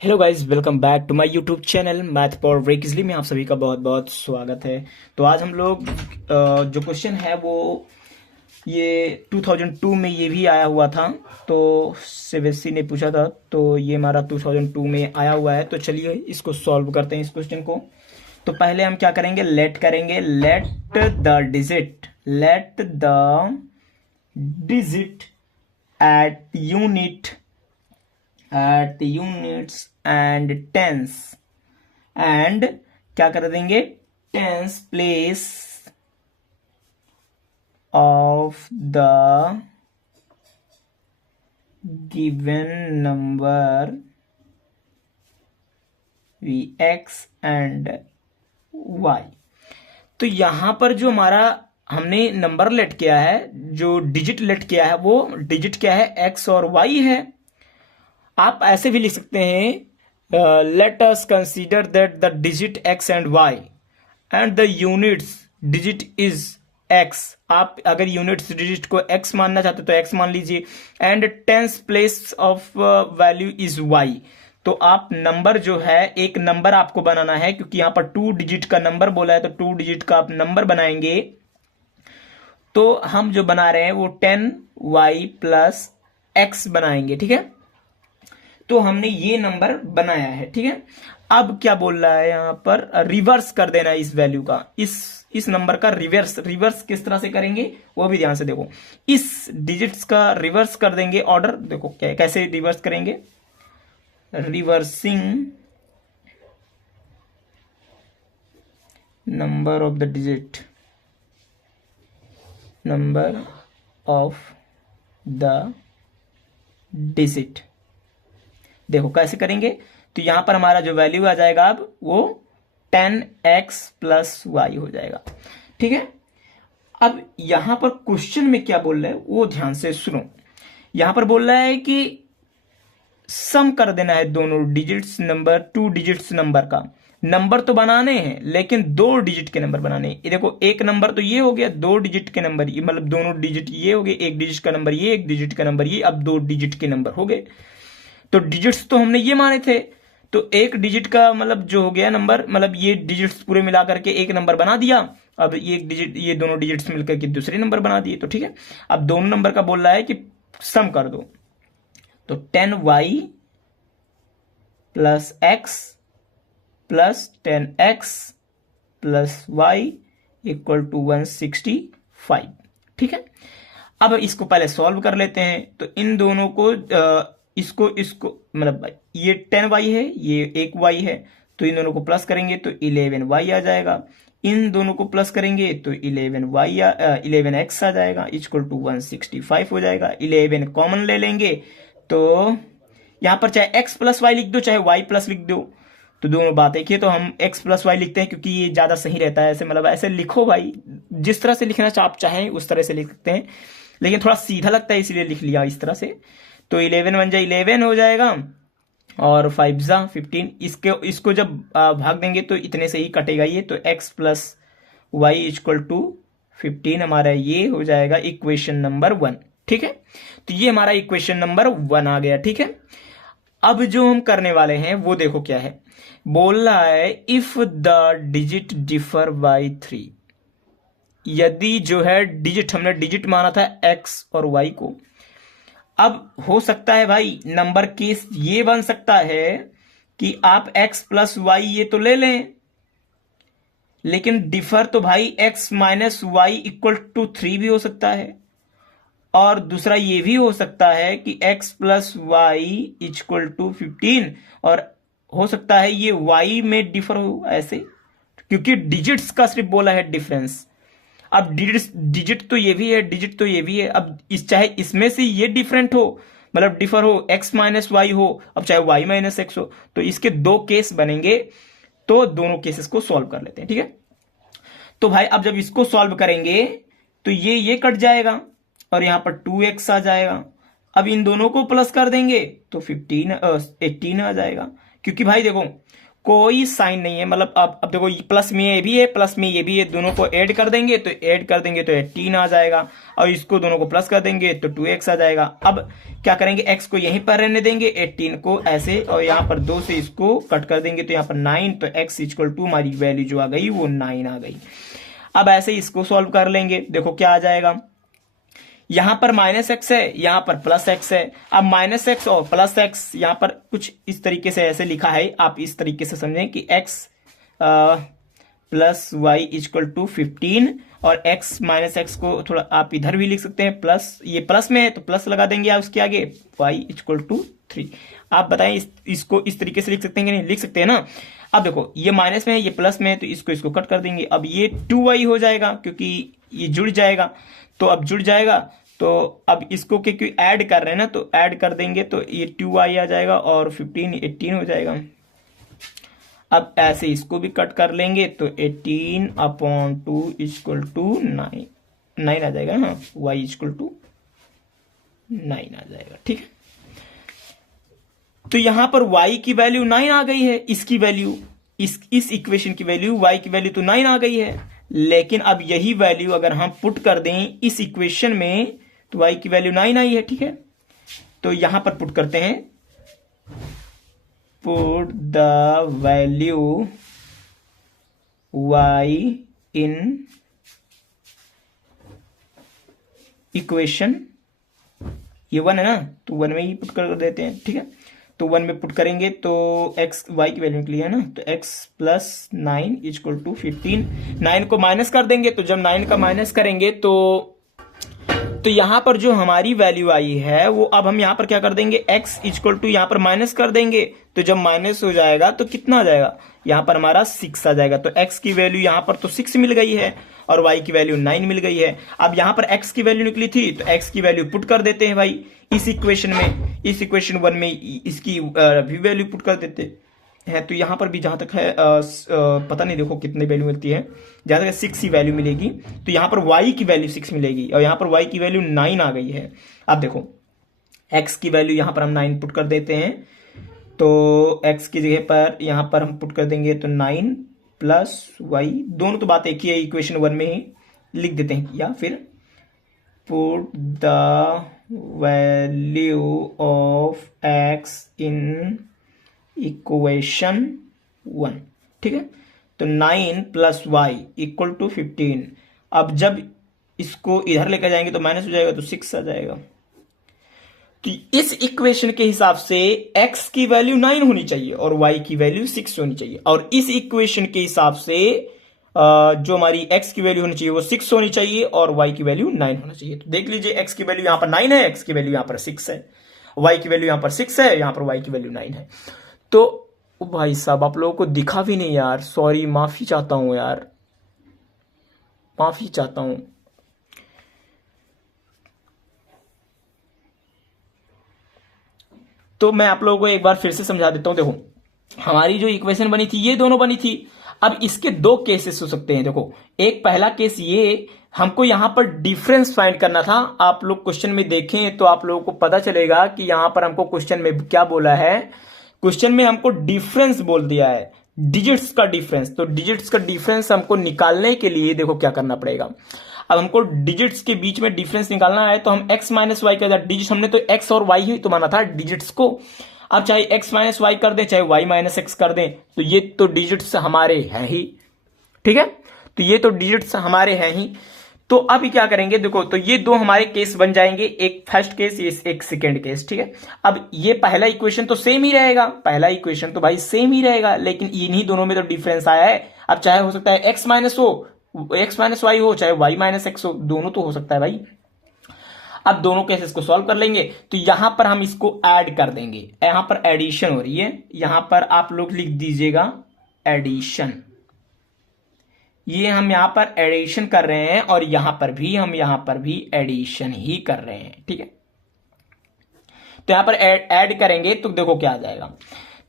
Hello guys, welcome back to my YouTube channel math for break में आप सभी का बहुत बहुत स्वागत है। तो आज हम लोग जो क्वेश्चन है वो ये 2002 में ये भी आया हुआ था। तो सीबीएसई ने पूछा था, तो ये हमारा 2002 में आया हुआ है। तो चलिए इसको सॉल्व करते हैं इस क्वेश्चन को। तो पहले हम क्या करेंगे, लेट करेंगे। Let the digit at units and tens, एंड क्या कर देंगे, tens place of the given number be x and y. तो यहां पर जो हमारा हमने नंबर लेट किया है, जो डिजिट लेट किया है, वो डिजिट क्या है, एक्स और वाई है। आप ऐसे भी लिख सकते हैं, let us consider that the digit x and y and the units digit is x. आप अगर यूनिट्स डिजिट को एक्स मानना चाहते तो एक्स मान लीजिए, and tens place of value is y. तो आप नंबर जो है, एक नंबर आपको बनाना है, क्योंकि यहां पर 2 डिजिट का नंबर बोला है, तो 2 डिजिट का आप नंबर बनाएंगे। तो हम जो बना रहे हैं वो 10y प्लस एक्स बनाएंगे, ठीक है। तो हमने ये नंबर बनाया है, ठीक है। अब क्या बोल रहा है यहां पर, रिवर्स कर देना इस वैल्यू का, इस नंबर का रिवर्स किस तरह से करेंगे वो भी ध्यान से देखो। इस डिजिट्स का रिवर्स कर देंगे ऑर्डर। देखो कैसे रिवर्स करेंगे, reversing number of the digit. देखो कैसे करेंगे, तो यहां पर हमारा जो वैल्यू आ जाएगा अब वो 10x प्लस वाई हो जाएगा, ठीक है। अब यहां पर क्वेश्चन में क्या बोल रहा है वो ध्यान से सुनो। यहां पर बोल रहा है कि सम कर देना है दोनों डिजिट्स नंबर, 2 डिजिट्स नंबर का। नंबर तो बनाने हैं लेकिन 2 डिजिट के नंबर बनाने हैं। ये देखो, एक नंबर तो ये हो गया, 2 डिजिट के नंबर ये, मतलब दोनों डिजिट ये हो गए, एक डिजिट का नंबर ये, एक डिजिट का नंबर ये, अब 2 डिजिट के नंबर हो गए। तो डिजिट्स तो हमने ये माने थे, तो एक डिजिट का मतलब जो हो गया नंबर, मतलब ये डिजिट्स पूरे मिला करके एक नंबर बना दिया। अब ये एक डिजिट, ये दोनों डिजिट्स मिलकर के दूसरे नंबर बना दिए, तो ठीक है। अब दोनों नंबर का बोल रहा है कि सम कर दो। तो 10y plus x plus 10x प्लस वाई इक्वल टू 165, ठीक है। अब इसको पहले सॉल्व कर लेते हैं। तो इन दोनों को इसको मतलब ये 10y है, ये एक y है, तो इन दोनों को प्लस करेंगे तो 11y आ जाएगा। इन दोनों को प्लस करेंगे तो 11x आ जाएगा, इक्वल टू 165 हो जाएगा। 11 कॉमन ले लेंगे तो यहां पर चाहे x प्लस वाई लिख दो चाहे y प्लस लिख दो, तो दोनों बात एक ही। तो हम x प्लस वाई लिखते हैं क्योंकि ये ज्यादा सही रहता है। ऐसे मतलब ऐसे लिखो भाई, जिस तरह से लिखना आप चाहें उस तरह से लिख सकते हैं, लेकिन थोड़ा सीधा लगता है इसलिए लिख लिया इस तरह से। तो 11 बन जाए 11 हो जाएगा, और 5 जा 15। इसको जब भाग देंगे तो इतने से ही कटेगा ये। तो x plus y equal to 15 हमारा ये हो जाएगा इक्वेशन नंबर 1, ठीक है। तो ये हमारा इक्वेशन नंबर 1 आ गया, ठीक है। अब जो हम करने वाले हैं वो देखो क्या है, बोल रहा है if the digit differ by 3। यदि जो है डिजिट, हमने डिजिट माना था x और y को। अब हो सकता है भाई नंबर केस ये बन सकता है कि आप x प्लस वाई ये तो ले लें, लेकिन डिफर तो भाई x minus y equal to 3 भी हो सकता है। और दूसरा ये भी हो सकता है कि x plus y equal to 15, और हो सकता है ये y में डिफर हो ऐसे, क्योंकि डिजिट्स का सिर्फ बोला है डिफरेंस। अब डिजिट तो ये भी है, डिजिट तो ये भी है। अब चाहे इसमें से ये डिफरेंट हो, मतलब डिफर हो, x माइनस वाई हो, अब चाहे y माइनस एक्स हो, तो इसके 2 केस बनेंगे। तो दोनों केसेस को सॉल्व कर लेते हैं, ठीक है। तो भाई अब जब इसको सॉल्व करेंगे तो ये कट जाएगा और यहां पर 2x आ जाएगा। अब इन दोनों को प्लस कर देंगे तो 18 आ जाएगा। क्योंकि भाई देखो, कोई साइन नहीं है, मतलब अब देखो प्लस में ये भी है, प्लस में ये भी है, दोनों को ऐड कर देंगे तो 18 आ जाएगा, और इसको दोनों को प्लस कर देंगे तो 2x आ जाएगा। अब क्या करेंगे, x को यहीं पर रहने देंगे, 18 को ऐसे, और यहाँ पर 2 से इसको कट कर देंगे तो यहाँ पर 9, तो x इक्वल टू हमारी वैल्यू जो आ गई वो 9 आ गई। अब ऐसे इसको सॉल्व कर लेंगे, देखो क्या आ जाएगा, यहां पर -x है, यहां पर +x है। अब -x और +x यहां पर कुछ इस तरीके से ऐसे लिखा है, आप इस तरीके से समझें कि x plus y equal to 15, और x -x को थोड़ा आप इधर भी लिख सकते हैं, प्लस, ये प्लस में है तो प्लस लगा देंगे आप उसके आगे, y इक्वल टू 3। आप बताएं इसको इस तरीके से लिख सकते हैं कि नहीं, लिख सकते हैं ना। अब देखो ये माइनस में है, ये प्लस में है, तो इसको कट कर देंगे। अब ये 2y हो जाएगा क्योंकि ये जुड़ जाएगा, तो अब जुड़ जाएगा, तो अब इसको क्योंकि ऐड कर रहे हैं ना, तो ऐड कर देंगे तो ये 2y आ जाएगा, और 15 18 हो जाएगा। अब ऐसे इसको भी कट कर लेंगे तो 18/2 इक्वल टू 9 आ जाएगा। हाँ, y इक्वल टू 9 आ जाएगा। ठीक है, तो यहां पर y की वैल्यू 9 आ गई है, इसकी वैल्यू, इस इक्वेशन की वैल्यू, y की वैल्यू तो 9 आ गई है। लेकिन अब यही वैल्यू अगर हम पुट कर दें इस इक्वेशन में तो y की वैल्यू 9 आई है। ठीक है, तो यहां पर पुट करते हैं, put the value y in equation, ये 1 है ना, तो 1 में ही पुट कर देते हैं। ठीक है, तो 1 में पुट करेंगे तो x y की वैल्यू निकली है ना, तो x प्लस 9 इक्वल टू 15। 9 को माइनस कर देंगे, तो जब 9 का माइनस करेंगे तो यहां पर जो हमारी वैल्यू आई है वो अब हम यहां पर क्या कर देंगे, x इक्वल टू यहां पर माइनस कर देंगे, तो जब माइनस हो जाएगा तो कितना आ जाएगा, यहां पर हमारा 6 आ जाएगा। तो x की वैल्यू यहां पर तो 6 मिल गई है और y की वैल्यू 9 मिल गई है। अब यहां पर x की वैल्यू निकली थी तो x की वैल्यू पुट कर देते हैं भाई इस इक्वेशन में, इस इक्वेशन 1 में इसकी भी वैल्यू पुट कर देते है। तो यहां पर भी जहां तक है पता नहीं, देखो कितनी वैल्यू मिलती है, जहां तक 6 ही वैल्यू मिलेगी, तो यहां पर y की वैल्यू 6 मिलेगी और यहां पर y की वैल्यू 9 आ गई है। अब देखो x की वैल्यू यहां पर हम 9 पुट कर देते हैं, तो x की जगह पर यहां पर हम पुट कर देंगे तो 9 प्लस y, दोनों तो बात एक ही है, इक्वेशन 1 में ही लिख देते हैं, या फिर put the value of x in equation 1। ठीक है, तो 9 प्लस वाई इक्वल टू 15। अब जब इसको इधर लेकर जाएंगे तो माइनस हो जाएगा, तो 6 आ जाएगा। तो इस इक्वेशन के हिसाब से x की वैल्यू 9 होनी चाहिए और y की वैल्यू 6 होनी चाहिए, और इस इक्वेशन के हिसाब से जो हमारी x की वैल्यू होनी चाहिए वो 6 होनी चाहिए और y की वैल्यू 9 होना चाहिए। तो देख लीजिए, x की वैल्यू यहां पर 9 है, x की वैल्यू यहां पर 6 है, y की वैल्यू यहां पर 6 है, यहां पर y की वैल्यू 9 है। तो भाई साहब आप लोगों को दिखा भी नहीं यार, सॉरी, माफी चाहता हूं यार, माफी चाहता हूं। तो मैं आप लोगों को एक बार फिर से समझा देता हूं। देखो हमारी जो इक्वेशन बनी थी ये दोनों बनी थी। अब इसके दो केसेस हो सकते हैं। देखो एक पहला केस, ये हमको यहां पर डिफरेंस फाइंड करना था। आप लोग क्वेश्चन में देखें तो आप लोगों को पता चलेगा कि यहां पर हमको क्वेश्चन में क्या बोला है। क्वेश्चन में हमको डिफरेंस बोल दिया है, डिजिट्स का डिफरेंस। तो डिजिट्स का डिफरेंस हमको निकालने के लिए देखो क्या करना पड़ेगा। अब हमको डिजिट्स के बीच में डिफरेंस निकालना है, तो हम x माइनस वाई का डिजिट, हमने तो x और y ही तो माना था डिजिट्स को। अब चाहे x माइनस वाई कर दें चाहे y माइनस एक्स कर दें, तो ये तो डिजिट्स हमारे हैं ही। ठीक है, तो ये तो डिजिट्स हमारे हैं ही। तो अब क्या करेंगे, देखो तो ये दो हमारे केस बन जाएंगे, एक फर्स्ट केस, ये एक सेकेंड केस। ठीक है, अब ये पहला इक्वेशन तो सेम ही रहेगा, पहला इक्वेशन तो भाई सेम ही रहेगा, लेकिन इन्हीं दोनों में तो डिफरेंस आया है। अब चाहे हो सकता है x माइनस वाई हो, चाहे y माइनस एक्स हो, दोनों तो हो सकता है भाई। अब दोनों केसेस को सॉल्व कर लेंगे, तो यहां पर हम इसको ऐड कर देंगे। यहां पर एडिशन हो रही है, यहां पर आप लोग लिख दीजिएगा एडिशन। ये हम यहां पर एडिशन कर रहे हैं और यहां पर भी एडिशन ही कर रहे हैं। ठीक है, तो यहां पर ऐड करेंगे तो देखो क्या आ जाएगा।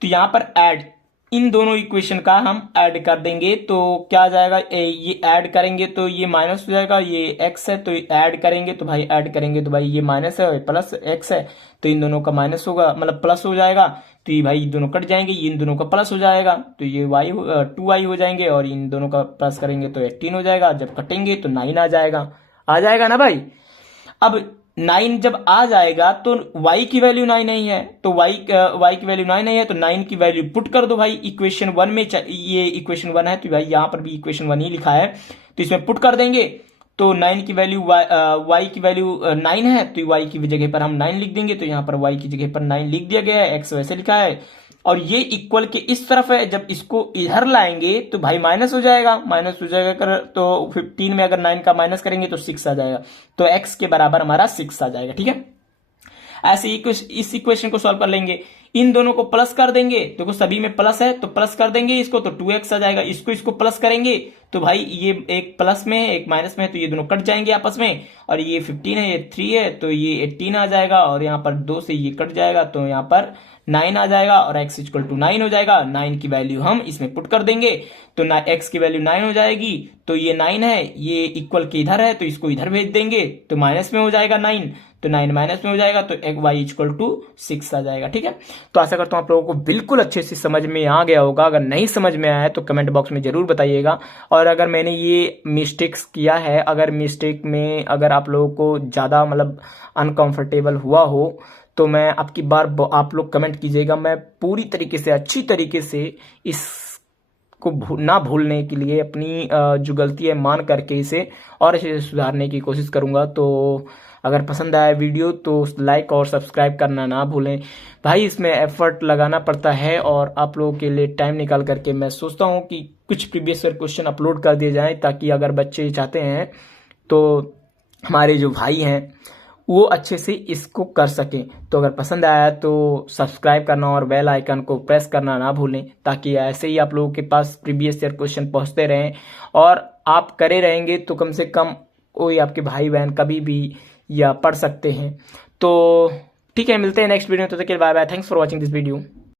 तो यहां पर ऐड इन दोनों इक्वेशन का हम ऐड कर देंगे तो क्या आ जाएगा, ये ऐड करेंगे तो ये माइनस हो जाएगा, ये एक्स है तो ऐड करेंगे तो भाई ऐड करेंगे तो भाई ये माइनस है और प्लस एक्स है तो इन दोनों का माइनस होगा, मतलब प्लस हो जाएगा। तो ये भाई दोनों कट जाएंगे, ये इन दोनों का प्लस हो जाएगा तो ये वाई 2y हो जाएंगे और इन दोनों का प्लस करेंगे तो 18 हो जाएगा। जब कटेंगे तो 9 आ जाएगा ना भाई। अब 9 जब आ जाएगा तो y की वैल्यू 9 नहीं है, तो y की वैल्यू 9 नहीं है तो 9 की वैल्यू पुट कर दो भाई इक्वेशन 1 में। ये इक्वेशन 1 है तो भाई यहां पर भी इक्वेशन 1 ही लिखा है तो इसमें पुट कर देंगे। तो 9 की वैल्यू y की वैल्यू 9 है तो y की जगह पर हम 9 लिख देंगे, तो यहां पर y की जगह पर 9 लिख दिया गया है, x वैसे लिखा है। और ये इक्वल के इस तरफ है, जब इसको इधर लाएंगे तो भाई माइनस हो जाएगा, तो 15 में अगर 9 का माइनस करेंगे तो 6 आ जाएगा, तो x के बराबर हमारा 6 आ जाएगा। ठीक है, ऐसे इस इक्वेशन को सॉल्व कर लेंगे। इन दोनों को प्लस कर देंगे, देखो सभी में प्लस है तो प्लस कर देंगे इसको तो 2x आ जाएगा। इसको प्लस करेंगे तो भाई ये एक प्लस में है एक माइनस में है तो ये दोनों कट जाएंगे आपस में, और ये 15 है ये 3 है तो ये 18 आ जाएगा, और यहाँ पर 2 से ये कट जाएगा तो यहाँ पर 9 आ जाएगा और x इक्वल टू 9 हो जाएगा। 9 की वैल्यू हम इसमें पुट कर देंगे तो x की वैल्यू 9 हो जाएगी, तो ये 9 है, ये इक्वल के इधर है तो इसको इधर भेज देंगे तो माइनस में हो जाएगा 9, तो 9 माइनस में हो जाएगा तो y इक्वल टू 6 आ जाएगा। ठीक है, तो आशा करता हूं आप लोगों को बिल्कुल अच्छे से समझ में आ गया होगा। अगर नहीं समझ में आया है तो कमेंट बॉक्स में जरूर बताइएगा, और अगर मैंने ये मिस्टेक्स किया है, अगर मिस्टेक में अगर आप लोगों को ज़्यादा मतलब अनकंफर्टेबल हुआ हो तो मैं आपकी बार आप लोग कमेंट कीजिएगा, मैं पूरी तरीके से अच्छी तरीके से इस को ना भूलने के लिए अपनी जो गलती है मान करके इसे और अच्छे से सुधारने की कोशिश करूंगा। तो अगर पसंद आया वीडियो तो लाइक और सब्सक्राइब करना ना भूलें भाई, इसमें एफर्ट लगाना पड़ता है और आप लोगों के लिए टाइम निकाल करके मैं सोचता हूं कि कुछ प्रीवियस ईयर क्वेश्चन अपलोड कर दिए जाएं, ताकि अगर बच्चे चाहते हैं तो हमारे जो भाई हैं वो अच्छे से इसको कर सकें। तो अगर पसंद आया तो सब्सक्राइब करना और बेल आइकन को प्रेस करना ना भूलें, ताकि ऐसे ही आप लोगों के पास प्रीवियस ईयर क्वेश्चन पहुंचते रहें, और आप करे रहेंगे तो कम से कम कोई आपके भाई बहन कभी भी या पढ़ सकते हैं। तो ठीक है, मिलते हैं नेक्स्ट वीडियो में, तो तक के लिए bye bye, thanks for watching this video.